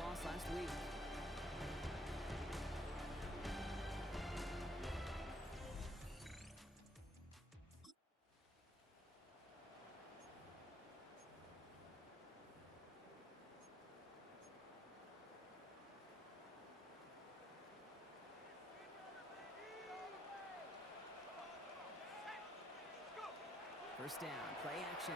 loss last week. First down, play action.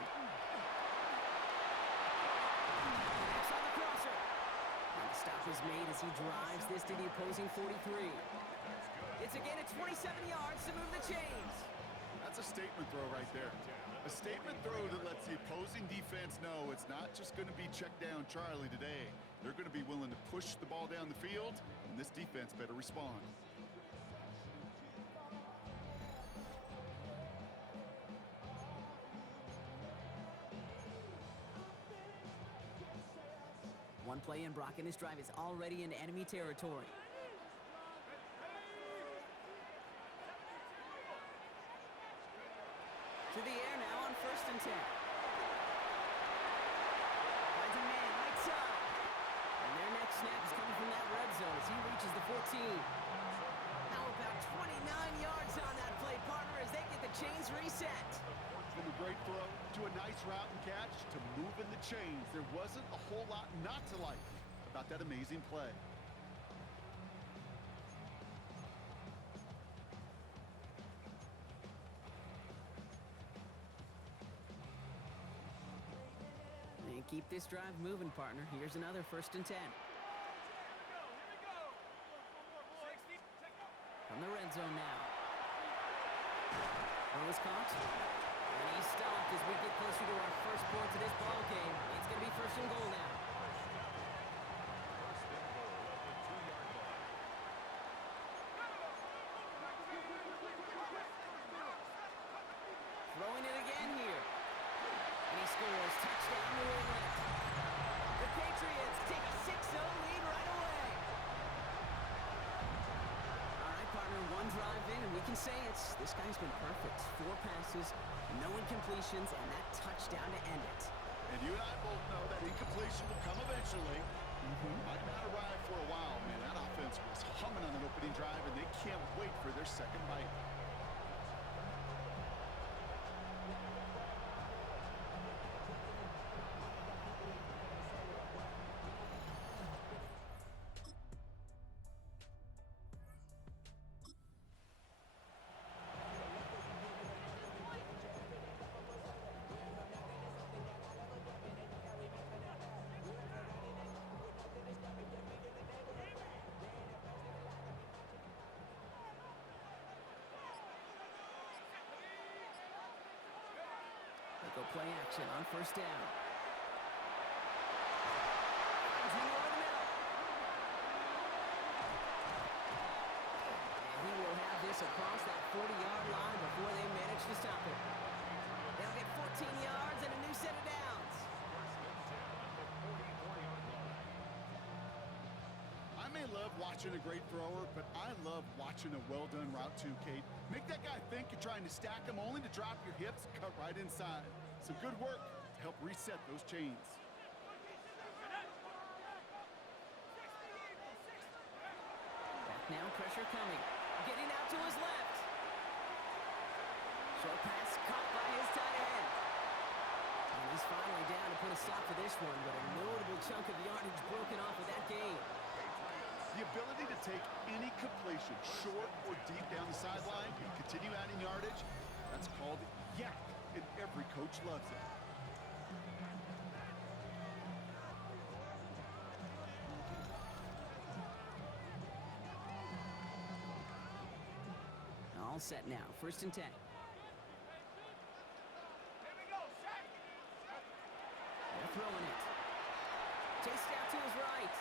Connects on the crosser. And the stop is made as he drives this to the opposing 43. It's again at 27 yards to move the chains. That's a statement throw right there. A statement throw that lets the opposing defense know it's not just going to be check down Charlie today. They're going to be willing to push the ball down the field, and this defense better respond. One play in, Brock, and this drive is already in enemy territory. To the air now on 1st and 10. Finds a man right side. And their next snap is coming from that red zone as he reaches the 14. How about 29 yards on that play, partner, as they get the chains reset. From a great throw to a nice route and catch to moving the chains. There wasn't a whole lot not to like about that amazing play. And keep this drive moving, partner. Here's another 1st and 10. From the red zone now. Throw is caught. And he's stopped as we get closer to our first points of this ball game. It's going to be 1st and goal now. Throwing it again here. And he scores. Touchdown, New England. The Patriots take a 6-0 lead right away. All right, partner, one drive in, and we can say this guy's been perfect. 4 passes, no incompletions, and that touchdown to end it. And you and I both know that incompletion will come eventually. Might not arrive for a while, man. That offense was humming on that opening drive, and they can't wait for their second bite. Go play action on 1st down. Finds him over the middle. And he will have this across that 40-yard line before they manage to stop it. They'll get 14 yards and a new set of downs. I may love watching a great thrower, but I love watching a well-done route too, Kate. Make that guy think you're trying to stack him only to drop your hips and cut right inside. Some good work to help reset those chains. Back now, pressure coming. Getting out to his left. Short pass caught by his tight end. And he's finally down to put a stop to this one, but a notable chunk of yardage broken off of that game. The ability to take any completion, short or deep down the sideline, and continue adding yardage, that's called yak, and every coach loves it. All set now, 1st and 10. They're throwing it. Chased out to his right.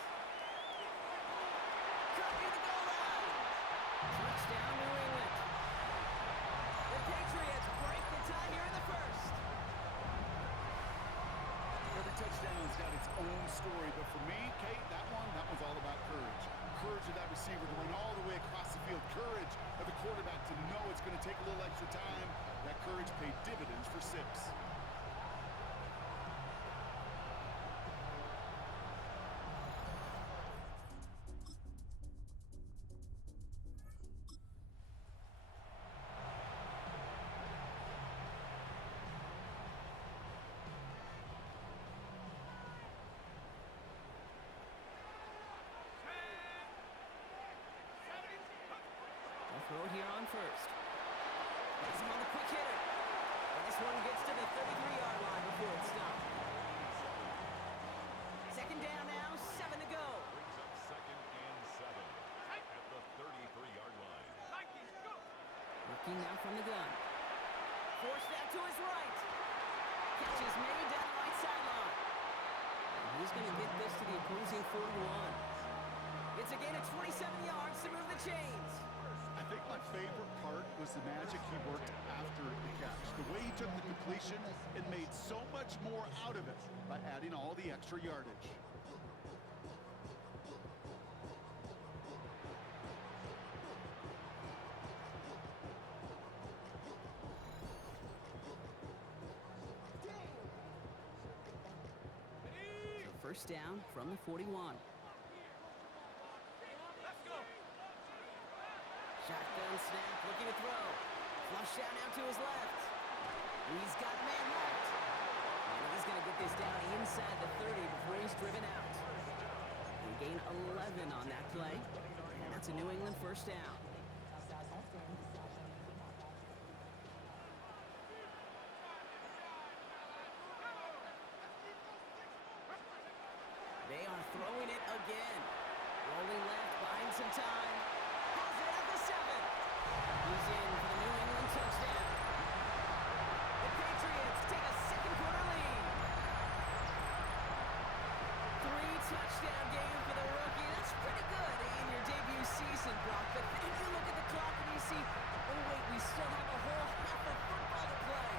Cut near the goal line. Touchdown, New England. The Patriots break the tie here in the 1st. Every touchdown's got its own story, but for me, Kate, that one's all about courage. Courage of that receiver to run all the way across the field. Courage of the quarterback to know it's going to take a little extra time. That courage paid dividends for 6. first. Has him on the quick hitter. And this one gets to the 33-yard line before it's stopped. Second down now, 7 to go. Second and 7 at the 33-yard line. Looking now from the gun. Forced out to his right. Catch is made down the right sideline. And he's going to get this to the opposing 41. It's a gain of 27 yards to move the chains. I think my favorite part was the magic he worked after the catch. The way he took the completion and made so much more out of it by adding all the extra yardage. First down from the 41. Shotgun snap, looking to throw. Flush out now to his left. He's got a man marked. And he's going to get this down inside the 30 before he's driven out. They gain 11 on that play. And that's a New England first down. They are throwing it again. Rolling left, buying some time. Has it at the 7. He's in for the New England touchdown. The Patriots take a second quarter lead. 3-touchdown game for the rookie. That's pretty good in your debut season, Brock. But then you look at the clock and you see, oh wait, we still have a whole half of football to play.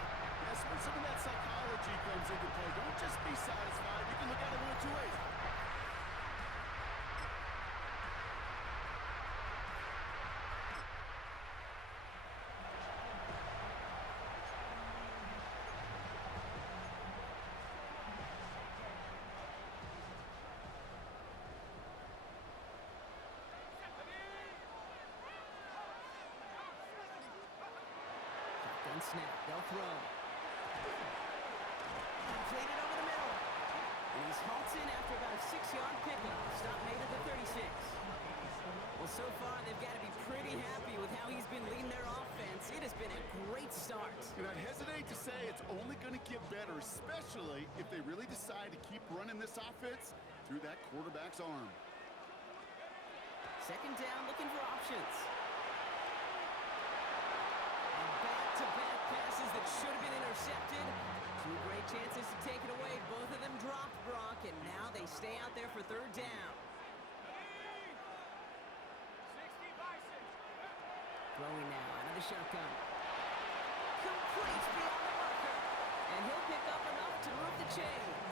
That's when some of that psychology comes into play. Don't just be satisfied. You can look at it one of two ways. Snap, they'll throw. Completed over the middle. And he's halted after about a 6-yard pickup. Stop made at the 36. Well, so far, they've got to be pretty happy with how he's been leading their offense. It has been a great start. And I hesitate to say it's only going to get better, especially if they really decide to keep running this offense through that quarterback's arm. Second down, looking for options. Back-to-back passes that should have been intercepted. 2 great chances to take it away. Both of them dropped, Brock, and now they stay out there for third down. Throwing now out of the shotgun. Complete beyond the marker. And he'll pick up enough to move the chains.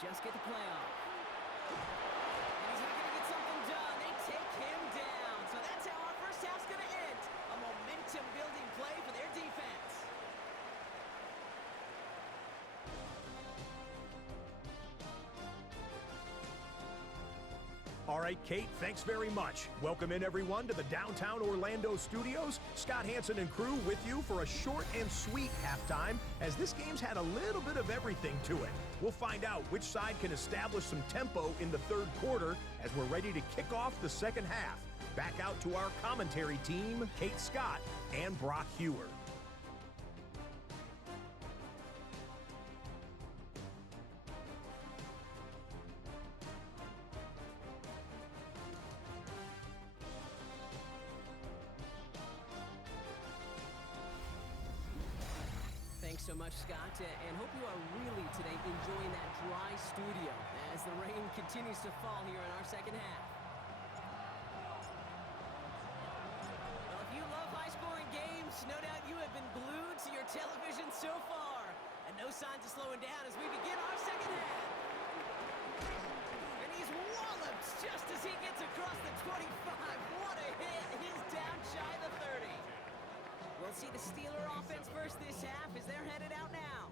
Just get the play off. And he's going to get something done. They take him down. So that's how our first half's going to end. A momentum-building play for their defense. All right, Kate, thanks very much. Welcome in, everyone, to the downtown Orlando studios. Scott Hansen and crew with you for a short and sweet halftime, as this game's had a little bit of everything to it. We'll find out which side can establish some tempo in the third quarter as we're ready to kick off the second half. Back out to our commentary team, Kate Scott and Brock Hewer. Thanks so much, Scott, and hope you are really today enjoying that dry studio as the rain continues to fall here in our second half. Well, if you love high-scoring games, no doubt you have been glued to your television so far, and no signs of slowing down as we begin our second half. And he's walloped just as he gets across the 25. What a hit! He's down shy of the 30. We'll see the Steeler offense first this half as they're headed out now.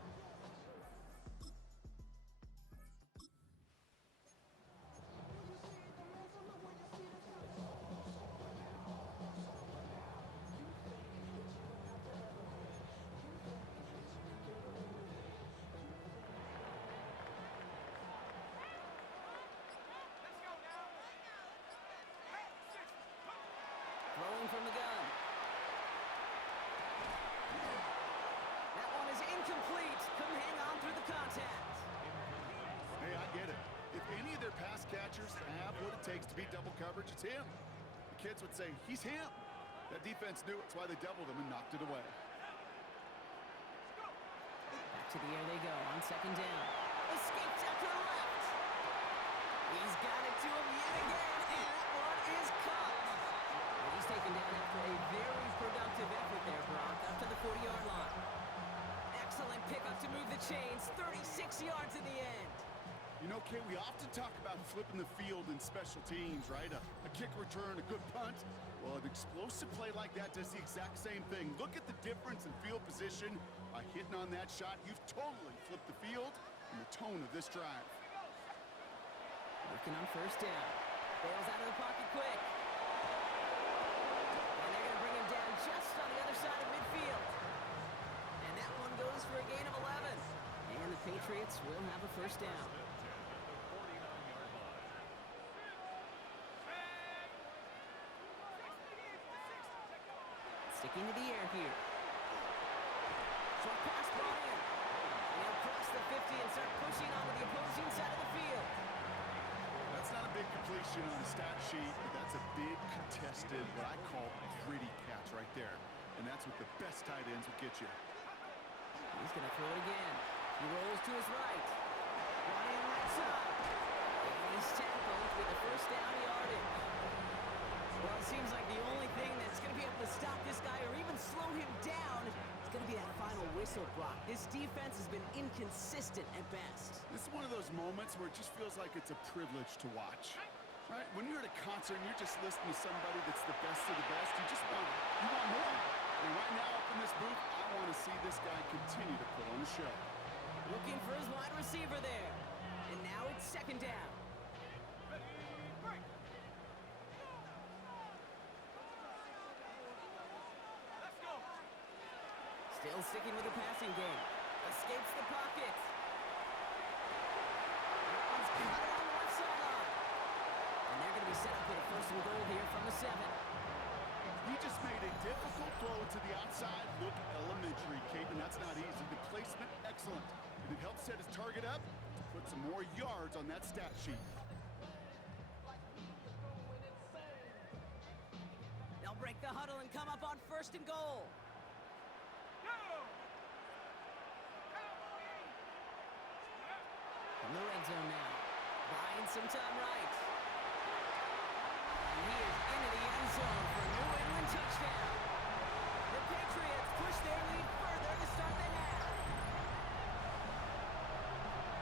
double coverage, it's him. The kids would say, he's him. That defense knew it. That's why they doubled him and knocked it away. Back to the air they go on second down. Escapes out to the left. He's got it to him yet again, and that one is caught. And he's taken down after a very productive effort there, Brock, up to the 40-yard line. Excellent pickup to move the chains, 36 yards in the end. You know, Kate, we often talk about flipping the field in special teams, right? A kick return, a good punt. Well, an explosive play like that does the exact same thing. Look at the difference in field position. By hitting on that shot, you've totally flipped the field and the tone of this drive. Working on first down. Bails out of the pocket quick. And they're going to bring him down just on the other side of midfield. And that one goes for a gain of 11. And the Patriots will have a first down. Sticking to the air here. Short pass brought in. And he'll cross the 50 and start pushing onto the opposing side of the field. That's not a big completion on the stat sheet, but that's a big contested, what I call gritty catch right there. And that's what the best tight ends will get you. He's going to throw it again. He rolls to his right. Ryan right side. And he's tackled with a first down yardage. Well, it seems like the only thing that's going to be able to stop this guy or even slow him down is going to be that final whistle, Brock. This defense has been inconsistent at best. This is one of those moments where it just feels like it's a privilege to watch. Right? When you're at a concert and you're just listening to somebody that's the best of the best, you want more. And right now up in this booth, I want to see this guy continue to put on a show. Looking for his wide receiver there. And now it's second down. Still sticking with the passing game. Escapes the pocket. That one's cut on the left sideline. And they're going to be set up with a first and goal here from the 7. He just made a difficult throw to the outside. Look elementary, Kate, and that's not easy. The placement, excellent. And it helps set his target up to put some more yards on that stat sheet. They'll break the huddle and come up on first and goal. From the red zone now. Buying some time right. And he is into the end zone for a New England touchdown. The Patriots push their lead further to start the half.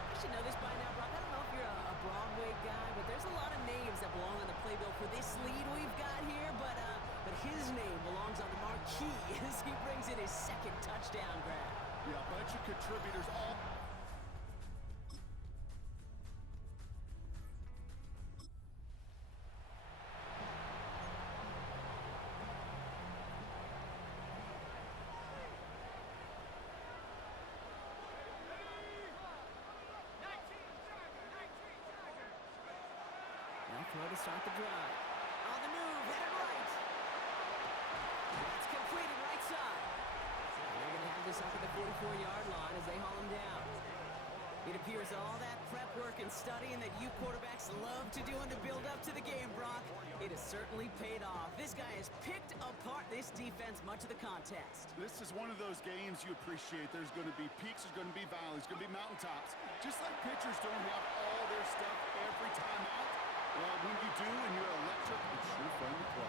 I should know this by now, Brock. I don't know if you're a Broadway guy, but there's a lot of names that belong on the playbill for this lead we've got here, but his name belongs on the marquee as he brings in his second touchdown grab. Yeah, a bunch of contributors all... Throw to start the drive. On the move, headed right. It's completed right side. And they're going to have this up at the 44-yard line as they haul him down. It appears all that prep work and studying that you quarterbacks love to do in the build-up to the game, Brock, it has certainly paid off. This guy has picked apart this defense much of the contest. This is one of those games you appreciate. There's going to be peaks, there's going to be valleys, there's going to be mountaintops. Just like pitchers don't have all their stuff every time out. Well, when you do and you're electric, it's sure fun to play.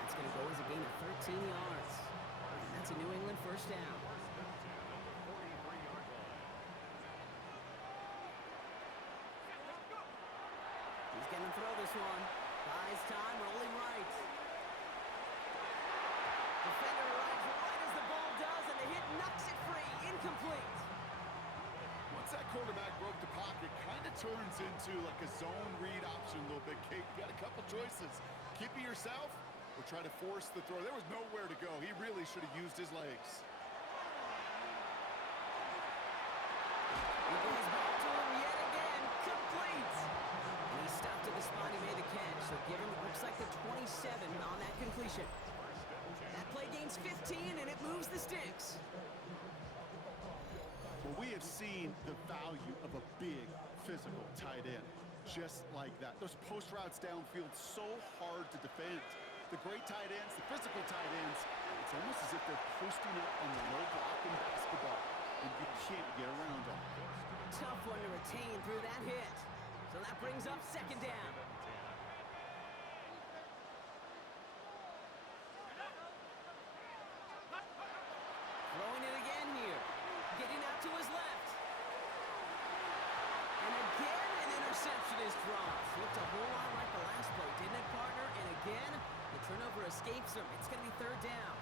That's going to go as a gain of 13 yards. And that's a New England first down. He's going to throw this one. Buys time, rolling right. Defender arrives right as the ball does, and the hit knocks it free. Incomplete. Once that quarterback broke the pocket, kind of turns into like a zone read option a little bit, Kate. You got a couple choices. Keep it yourself or try to force the throw. There was nowhere to go. He really should have used his legs. He goes back to him yet again. Complete. And he stopped at the spot he made the catch. So give him, looks like the 27 on that completion. That play gains 15, and it moves the sticks. Well, we have seen the value of a big, physical tight end. just like that. Those post routes downfield, so hard to defend. The great tight ends, the physical tight ends, it's almost as if they're posting up on the low block in basketball, and you can't get around them. Tough one to retain through that hit. So that brings up second down. Throwing it again here. Getting out to his left. And again, an interception is dropped. Looked a whole lot like the last play, didn't it, partner? And again, the turnover escapes him. It's going to be third down.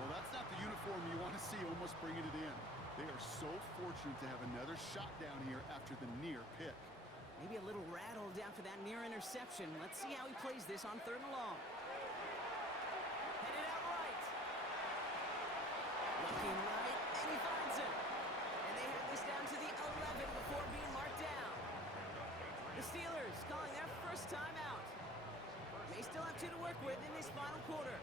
Well, that's not the uniform you want to see almost bringing it in. They are so fortunate to have another shot down here after the near pick. Maybe a little rattled after that near interception. Let's see how he plays this on third and long. Headed out right. Looking right, and he finds him. And they have this down to the 11 before being marked down. The Steelers calling their first time out. They still have 2 to work with in this final quarter.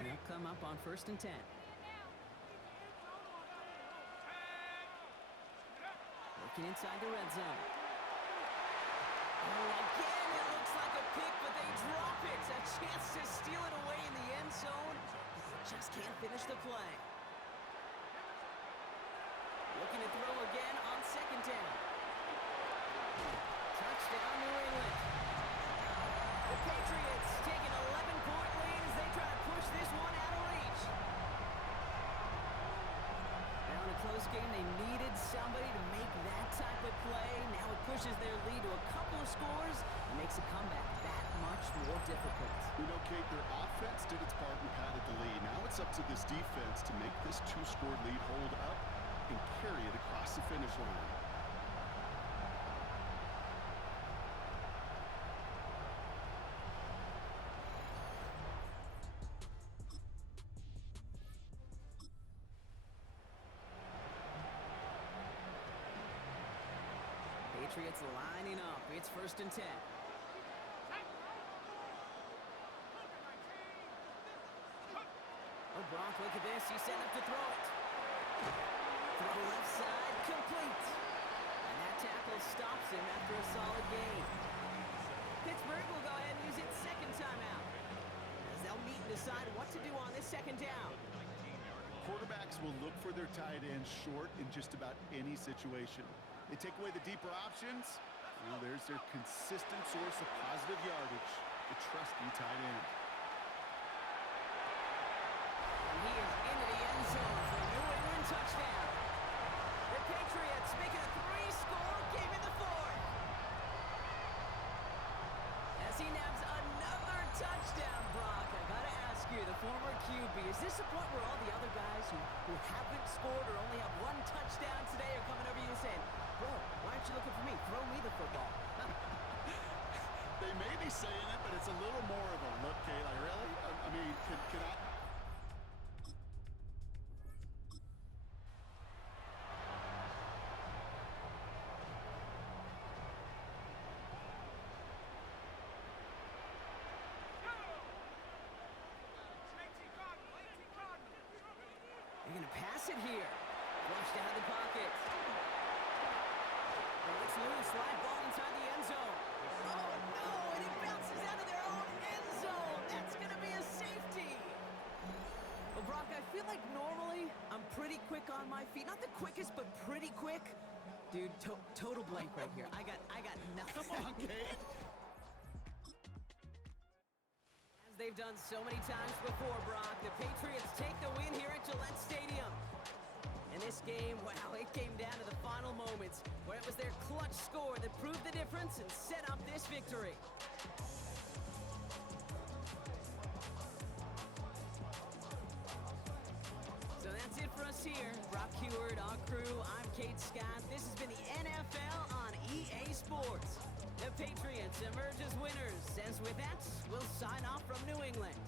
They'll come up on 1st and 10. Looking inside the red zone. Oh, again, it looks like a pick, but they drop it. A chance to steal it away in the end zone. Just can't finish the play. Looking to throw again on 2nd down. Touchdown, New England. The Patriots take an 11-point lead as they try to push this one out of reach. Now in a close game, they needed somebody to make that type of play. Now it pushes their lead to a couple of scores and makes a comeback that much more difficult. You know, Kate, their offense did its part and padded the lead. Now it's up to this defense to make this 2-score lead hold up and carry it across the finish line. Patriots lining up. It's 1st and 10. Oh, Brock, look at this. He's set up to throw it. Throw left side, complete. And that tackle stops him after a solid gain. Pittsburgh will go ahead and use its 2nd timeout, as they'll meet and decide what to do on this 2nd down. Quarterbacks will look for their tight end short in just about any situation. They take away the deeper options. Well, there's their consistent source of positive yardage, the trusty tight end. And he is into the end zone for a New England touchdown. The Patriots making a 3-score game in the 4th. As he nabs another touchdown, Brock, I gotta ask you, the former QB, is this a point where all the other guys who haven't scored or only have 1 touchdown today are coming over you and saying, bro, why aren't you looking for me? Throw me the football. They may be saying it, but it's a little more of a look, Kate. Like, really? I mean, can I... They're going to pass it here. Flushed out of the pocket. It's loose. Live ball inside the end zone. Oh, no! And it bounces out of their own end zone. That's going to be a safety. Well, Brock, I feel like normally I'm pretty quick on my feet. Not the quickest, but pretty quick. Dude, total blank right here. I got nothing. Come on, Kate. As they've done so many times before, Brock, the Patriots take the win here at Gillette Stadium. And this game, wow, it came down to the final moments where it was their clutch score that proved the difference and set up this victory. So that's it for us here. Brock Heward, our crew, I'm Kate Scott. This has been the NFL on EA Sports. The Patriots emerge as winners. As with that, we'll sign off from New England.